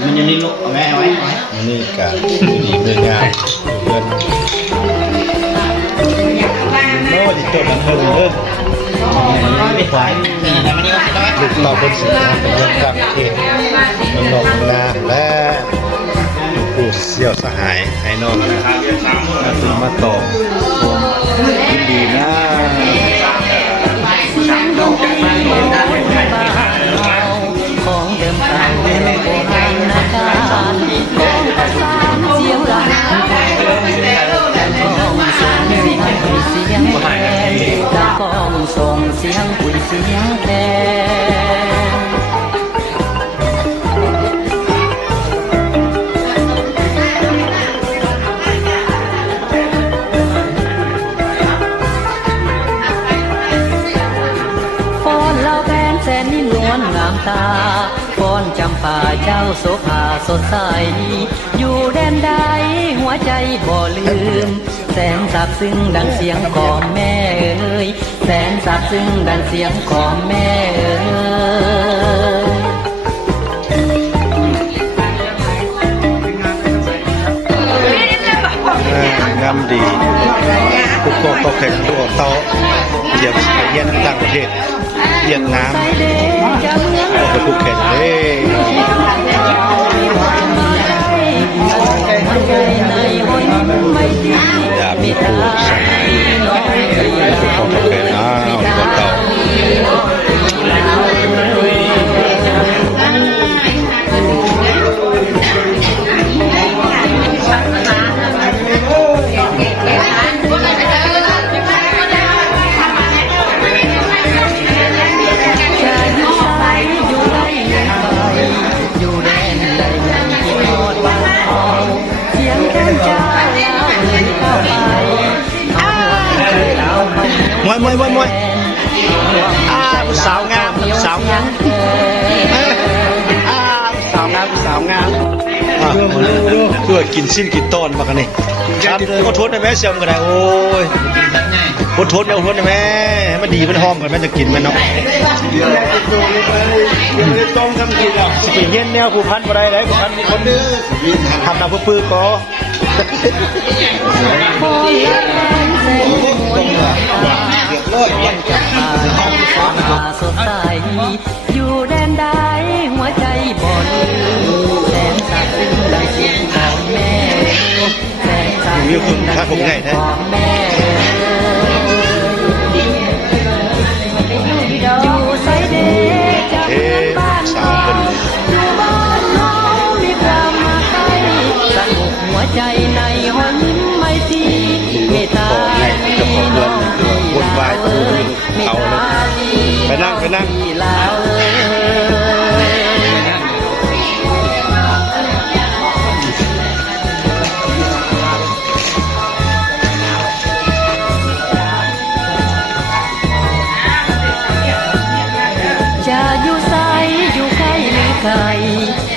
มันอยู่นี่ลูกเอาไว้นี่กะดีเมืองงานเพื่อนโน้ดิตัวมันเพิ่งเริ่มไม่ไหวนี่นะมันนี่ว่าจะได้ ลูกเราคนสุดท้ายเป็นเรื่องกับเองมันลงนาและผู้เสี่ยวสหายไอ้น้องมาถึงมาต่อยินดีนะของเดิมเก่าโบราณนาการของประสานเสียงดังของส่งเสียงคุยเสียงแคนตะกองส่งเสียงคุยเสียงแคนฟ้อนเล่าแคนแสนนิ่มนวลงามตาฟ้อนจำป่าเจ้าโสภาสดใสอยู่แดนใดหัวใจบ่ลืมแสนซาบซึ้งดังเสียงของแม่เอ๋ยแสนซาบซึ้งดังเสียงของแม่เอ๋ยงามดีผู้กองตกแข่งตัวเตาเหยียบเยี่ยนต่างประเทศเวียดนามเป็นผู้แข่งเลยอย่ามีผู้สหายผู้กองตกแข่งตัวเตามวยสาวงามสาวงามสาวงามด้วยกินสิ้นกินต้นมากันนี่ครับอดทนได้ไหมเสี่ยมกันได้โอ้ยอดทนได้ไหมให้มันดีมันหอมกันมันจะกินมันเนาะต้มทำกินอ่ะสิเย็นแนวผู้พันอะไรไรผู้พันมีคนดื้อทำตามปื้อก็สดใสอยู่แดนใดหัวใจบ่ลืมแสนซาบซึ้งดังเสียงของแม่แสนซาบซึ้งดังเสียงของแม่อยู่ไซเดจะเพื่อนบ้านเราอยู่บ้านเรามีความมาใกล้สนุกหัวใจในหอยยิ้มไม่ตีเมตตาดีน้องดีลาวเอ้ยเมตตาดีไปนั่งลาวเอ้จะอยู่ไสอยู่ใกล้หรือไกล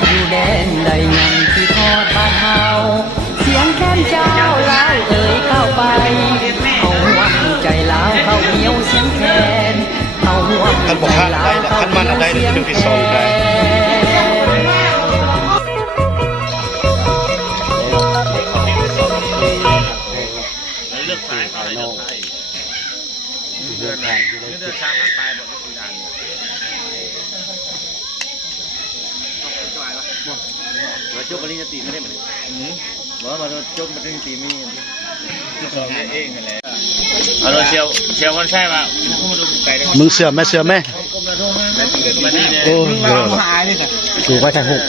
อยู่แดนใดยังที่ทอดบ้านเฮาเสียงแค้นเจ้าลาวเอ่ยเข้าไปเอาหัวใจลาวเข้าเหนียวเสียงแค้นเอาหัวใจลาวเข้าเหนียวเสียงแค้นเลือกสายเขาเลยเลือกสายเดือนสามนั้นตายหมดไม่กี่ทางว่าจบปริญญาตรีไม่ได้เหมือนว่าจบปริญญาตรีไม่ที่สองเองอะไรเราเชียวคนใช่ป่ะมึงเสือแม่โอ้จูไว้ทางหุบ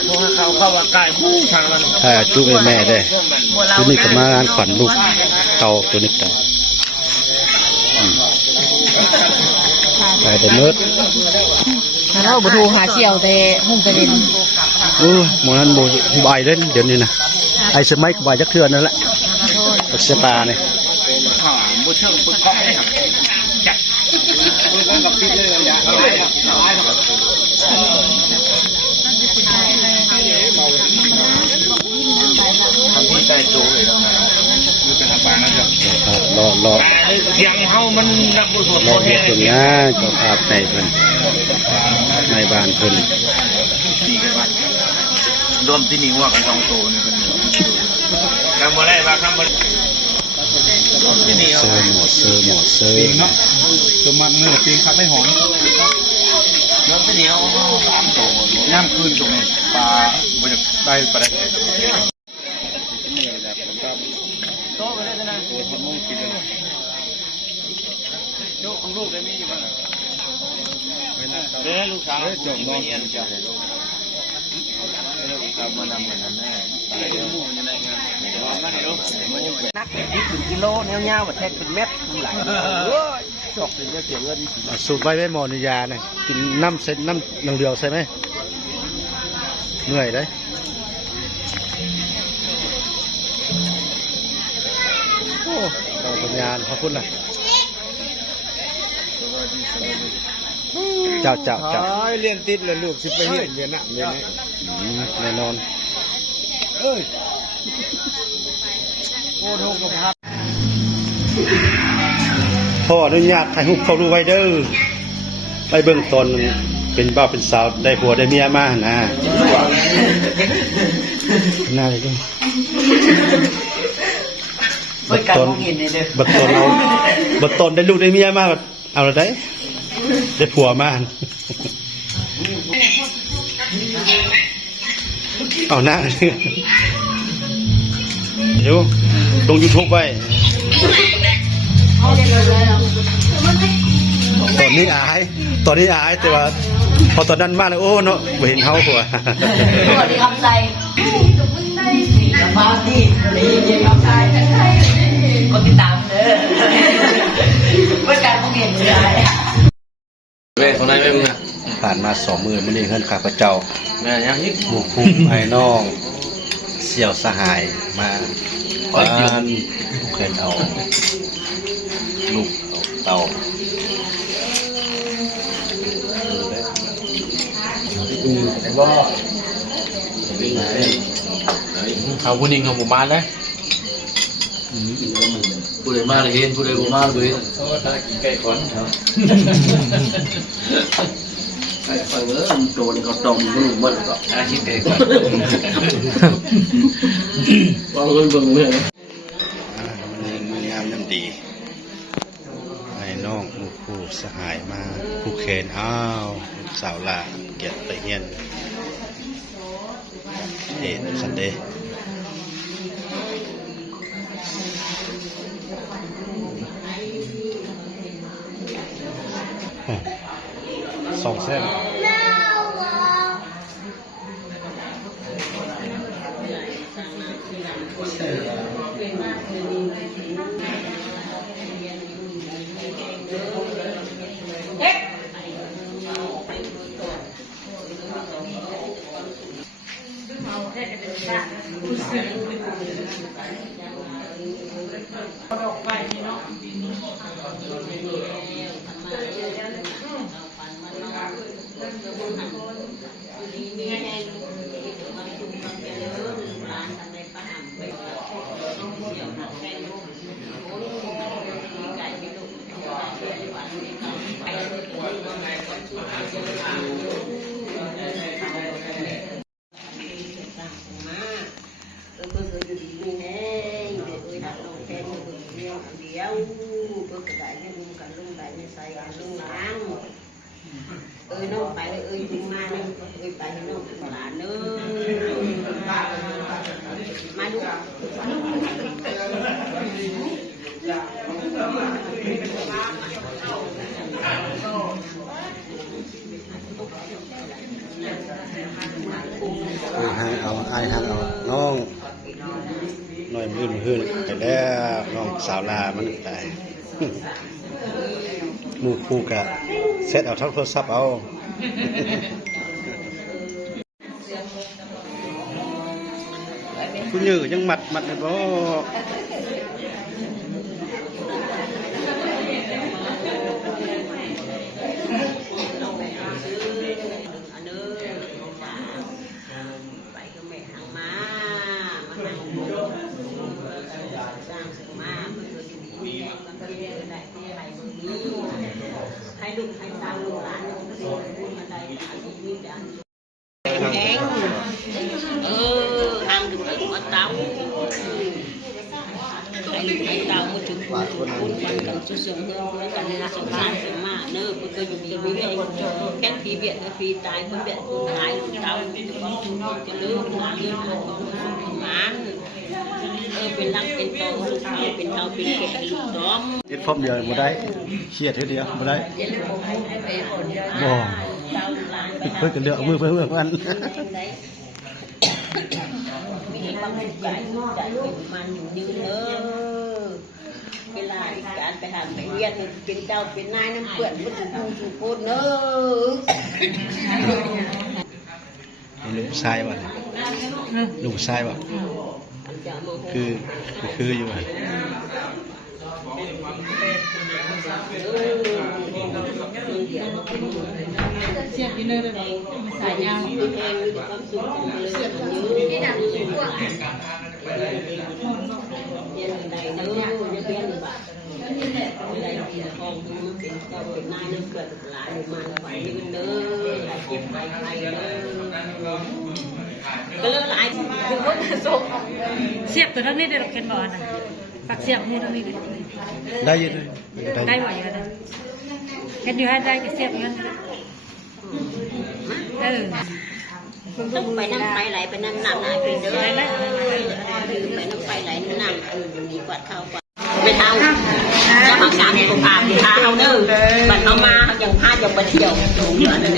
เข้าว่าใกล้คู่ทางมันจูไปแม่ได้จูนี่ก็มางานขวัญลูกเตาตัวนี้แต่เนื้อเราบุทูหาเชี่ยวแต่หุ่มแต่ดินหมอนั้นใบเล่นเดี๋ยวนี้นะไอ้สมัยใบจักเทือนนั่นแหละเสตาเนี่ยบุเชื่อบุเกาะให้ครับจัดกับพี่เลยอย่าทำที่ใจโจ้เลยดูจะหาปลานะจ๊ะรอยังเฮามันนักบุญหัวโตเห็นคนงานก็ภาพในเพิ่นในบ้านเพิ่น รวมที่มีหัวกัน2ตัวนี่เป็นคำบ่ได้ว่าคำบ่ที่นี่ เซอร์หมดเซอร์หมดเซอร์ ปิงเนาะตัวมันเนื้อปิงคักได้หอม รวมที่นี่เอา3ตัวน้ำคืนตรงนี้ปลาบ่จะได้ปลาได้โตไปได้นะตัวทำมุ้งกินเลยโจ๊กของลูกได้มีอยู่บ้างลูกสาวจบน้องเจ้าลูกสาวมานำเหมือนกันแม่ไปเรื่องมูยังไงงานนัก10กิโลแนวเงาแบบแท็กเป็นเม็ดทั้งหลายจบเป็นเสียเงิน สูบใบไม้หมอนิยาเนี่ยกินน้ำเส้นน้ำนังเดียวใช่ไหมเหนื่อยเลยโอ้เอาปัญญาขอบคุณนะเจ้าเรียนติดเลยลูกสิไปเรียนนะเรียนแน่นอน เอ้ยโอ้โหกับพัก พ่ออนุญาตถ่ายรูปเขาดูไว้เด้อไปเบื้องต้นเป็นบ่าวเป็นสาวได้ผัวได้เมียมานะน่าเลยด้วยบัดตนได้ลูกได้เมียมาเอาอะไรได้ผัวมาเอาหน้าเดี๋ยวลง YouTube ไว้ตอนนี้อายแต่ว่าพอตอนนั้นมากเลยโอ้เนาะไม่เห็นเขาหัว สวัสดีครับใจมาที่ดีเย็นครับใจก็ติดตามเลยเมื่อการต้องเห็นเลยแม่ของนายแม่มึงนะ ผ่านมา2 มื้อมื้อนี้เฮือนข้าพเจ้า แม่ยังยิ่ง หมู่คู่ไอ้น้องเสี่ยวสหายมาบ้านเพิ่นเอาลูกเอาเต่าเขาผู้นิ่งเขาหมู่บ้านเลยผู้ใดมาเลยเห็นผู้ใดบ่มาเลยเพราะว่าตากินไก่ขอนครับไก่ขอนโดนเขาต้มมันมันก็อาชีพไก่ขอนวางเงินเบิ่งเลยมันงามน้ำดีไอ้น้องหมู่คู่สหายมาผู้เคนอ้าวสาวลาเกียรติไปเฮียนสันเดย์2 เส้นน้องไปถึงมาเนี่ยไปน้องหลานเนื้อมาดูเอาไอ้ฮักเอาน้องหน่อยมือไปแล้วน้องสาวลามันตายหมู่คู่กะเซตเอาทั้งโทรศัพท์เอาผู้ยือยังมัดเลยบ่ให้ลูกให้ตาลูกหลานลูกเสียบุญมาได้อาชีพนี้จ้ะ ở tao ai tao một chục cuốn quan cần cho sướng hương với cần là sống sang sống mà nơ bây giờ dùng cái gì các phi viện phi tài phân viện cùng thái tao có chung cái lứa là như là có ánเป็นรักเป็นโตลูกสาวเป็นเท่าเป็นแก่ลูกน้อง เฮ็ดพร้อมเดียวบ่ได้เครียดเฮ็ดเดียวบ่ได้บ่เพิ่นก็เลือกมือเพิ่นมัน มีความสุขใจใจมันอยู่ยืนเด้อเวลาการไปหาไปเรียนเป็นเจ้าเป็นนายน้ำเปื่อนมันถูกพูดเด้อ ลูกชายบ่ลูกชายบ่คืออยู่อ่ะ เสียบอยู่เลยสายยาวเสียบที่ดังสูงกว่า ก็เลิกหลายคือว่าส่ง เสียบตัวนี้ได้หรอกเคนบอลนะฝักเสียบมูตัวนี้ ได้อยู่เลย ได้ไหวอยู่นะเห็นอยู่ให้ได้ก็เสียบงั้นต้องไปนั่งไฟไหลไปนั่งนั่งไปเดินไปนั่งไฟไหลนั่งมีกวาดเข้ากวาดไม่เอาจะมาการในโรงพยาบาลพาเอาเด้อบัดเขามาอย่างพาอย่างไปเที่ยวเหมือนนั่นเ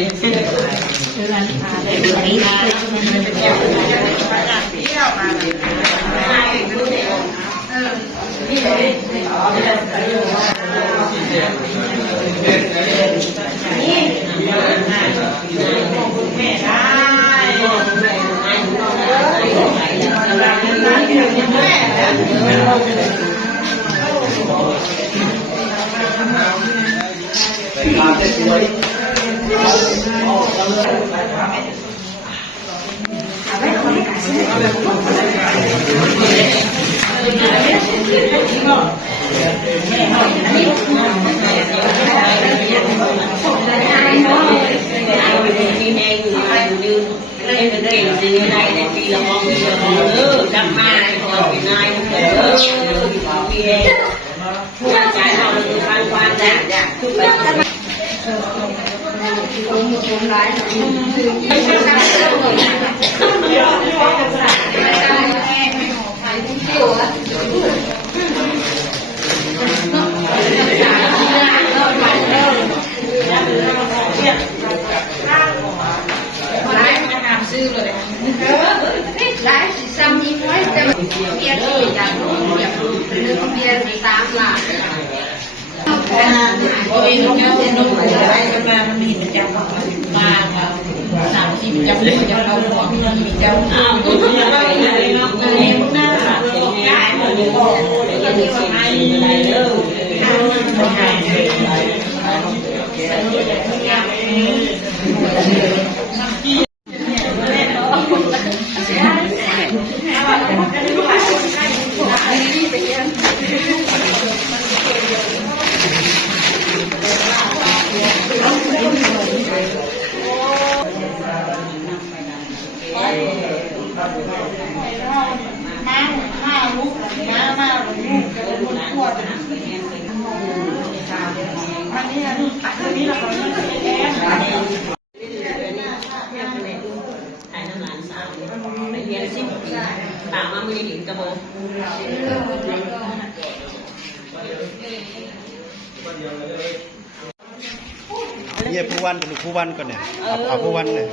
เนี่ยผู้วันเป็นผู้วันก่อนเนี่ยเอาผู้วันเนี่ย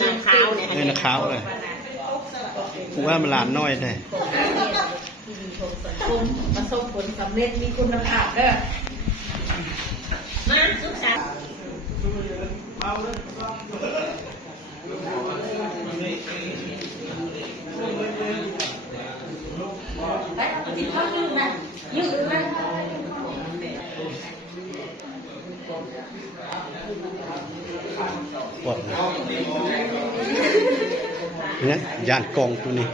นางขาวเนี่ย นี่นะขาวเลยผู้ว่ามันหลานน้อยเลย ประสบผลสำเร็จมีคุณภาพเด้อ มาสุขสันต์บอกนะเนี่ยยานกองตัวนี้